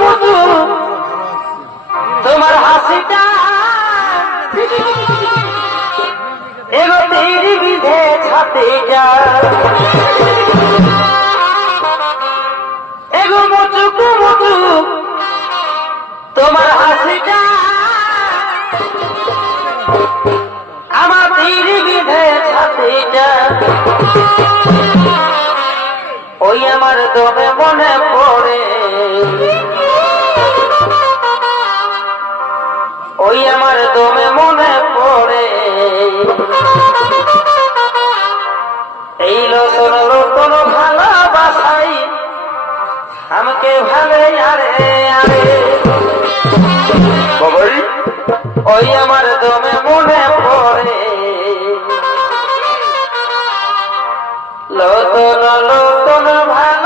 মুচু তোমার হাসিটা এগো তীর বিধে ছাতে যা এগো মুচু তোমার হাসিটা আমার তীর বিধে ছাতে ওই আমার দমে মনে পড়ে। ওই আমার দমে মনে পড়ে। এই লতন লতন ভালোবাসাই আমাকে ভালো আরে আরে। ওই আমার দমে মনে পড়ে। লতন লতন ভালোবাসাই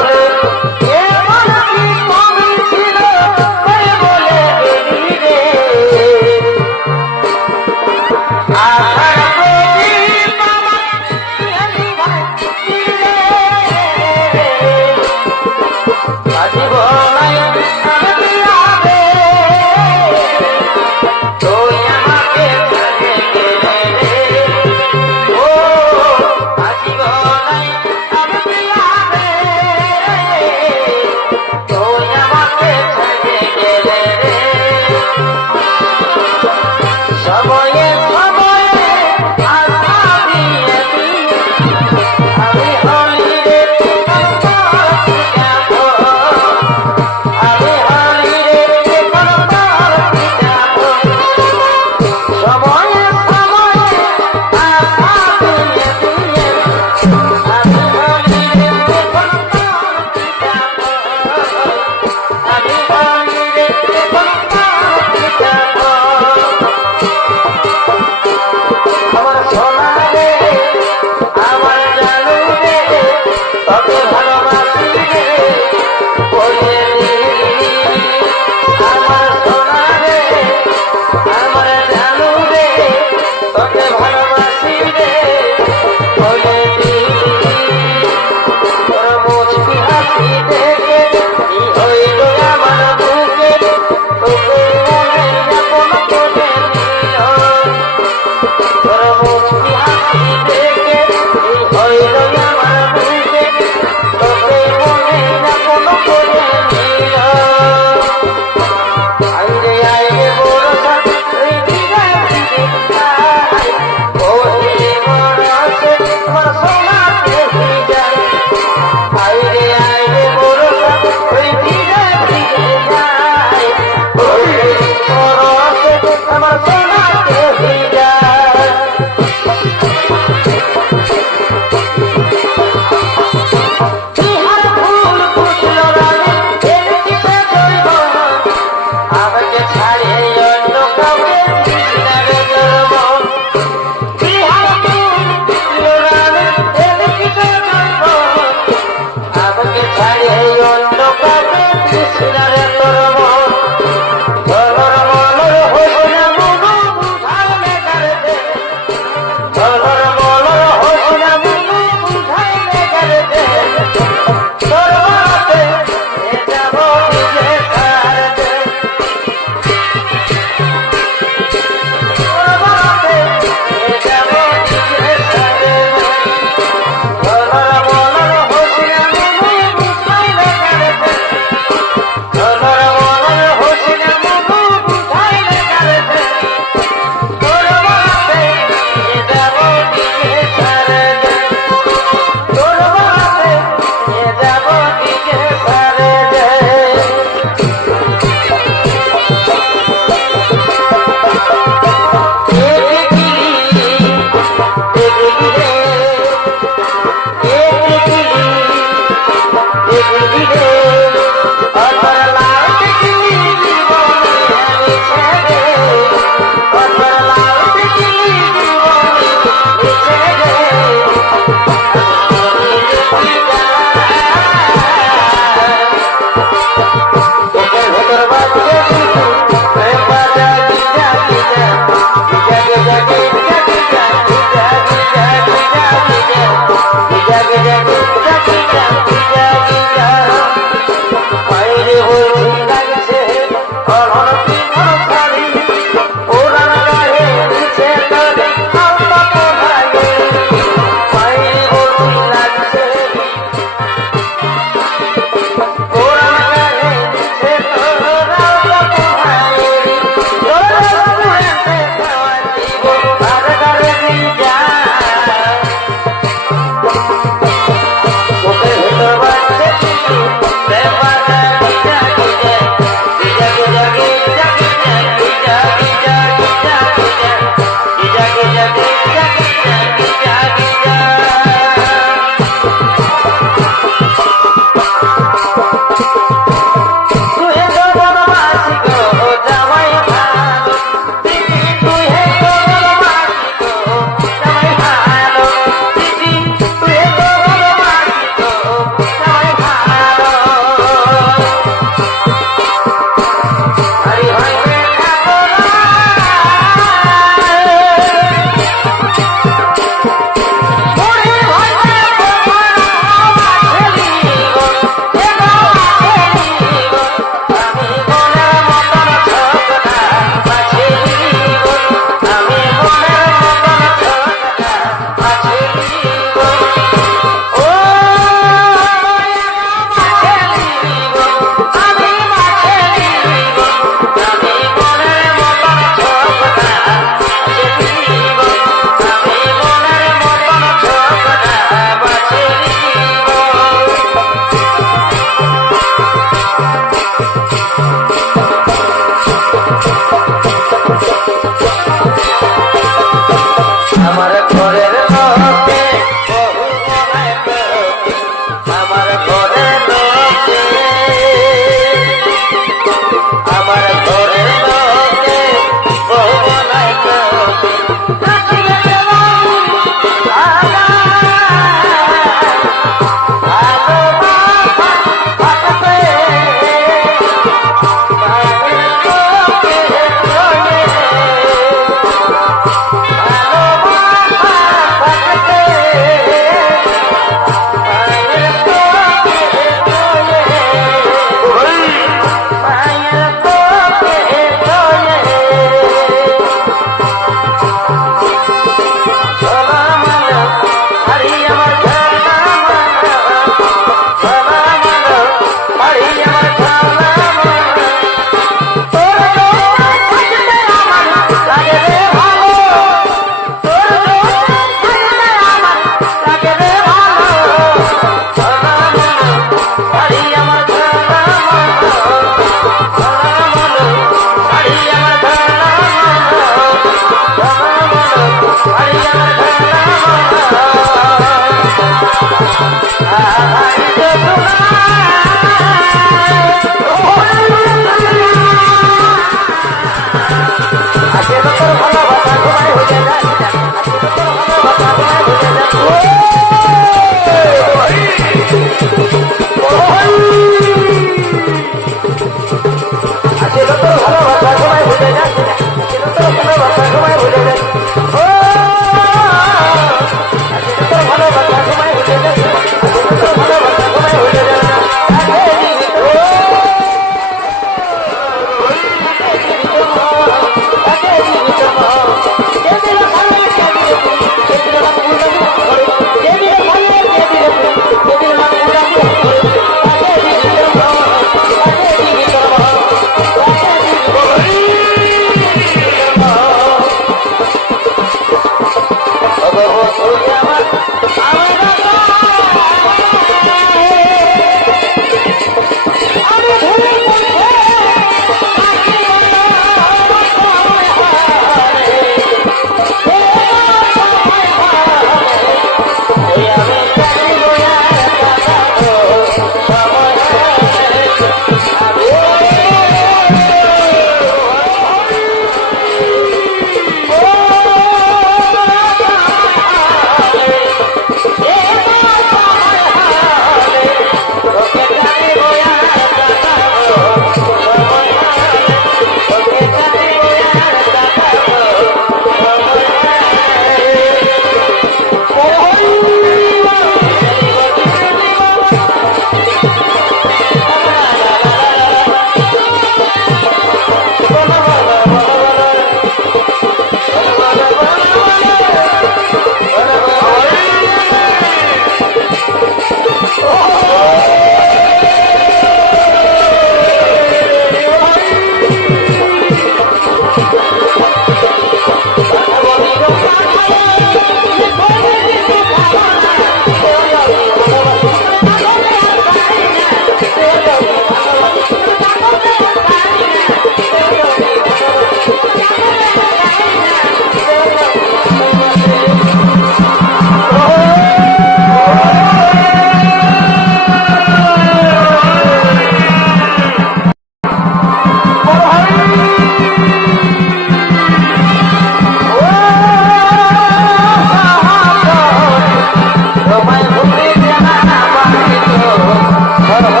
Hello.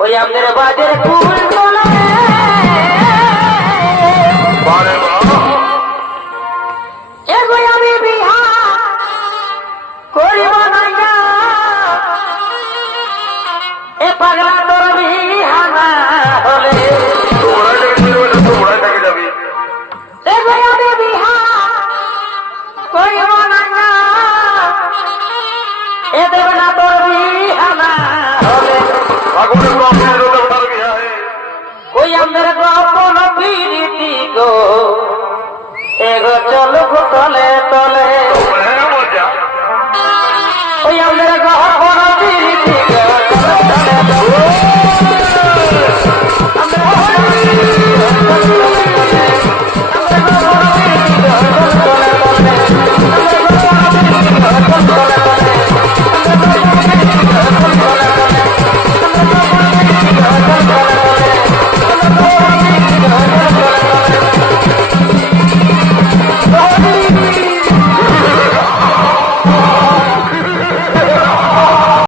ওই আমাদের বাজার কুল